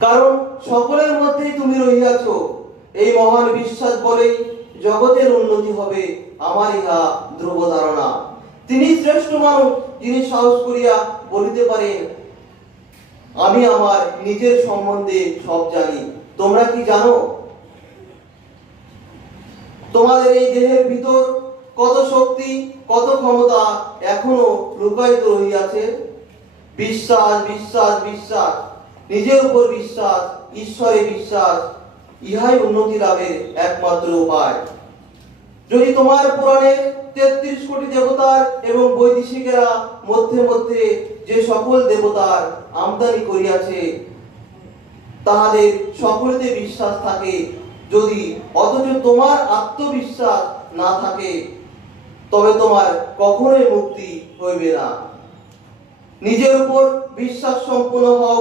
কারণ সকলের মধ্যেই তুমি রহিয়াছ। এই মহান বিশ্বাস বলেই জগতের উন্নতি হবে, আমার ইহা ধ্রুব ধারণা। তিনি শ্রেষ্ঠ মানুষ যিনি সাহস করিয়া বলিতে পারেন, আমি আমার নিজের সম্বন্ধে সব জানি। তোমরা কি জানো তোমাদের এই দেহের ভিতর কত শক্তি, কত ক্ষমতা এখনো লুকায়িত রহিয়াছে? বিশ্বাস, বিশ্বাস, বিশ্বাস, নিজের উপর বিশ্বাস, ঈশ্বরে বিশ্বাস, ইহাই উন্নতি লাভের একমাত্র উপায়। যদি তোমার পুরাণে ৩৩ কোটি দেবতার এবং বৈদেশিকেরা মধ্যে মধ্যে যে সকল দেবতার আমদানি করিয়াছে তাহাদের সকলেতে বিশ্বাস থাকে, যদি অথচ তোমার আত্মবিশ্বাস না থাকে, তবে তোমার কখনোই মুক্তি হইবে না। নিজের উপর বিশ্বাস সম্পন্ন হও।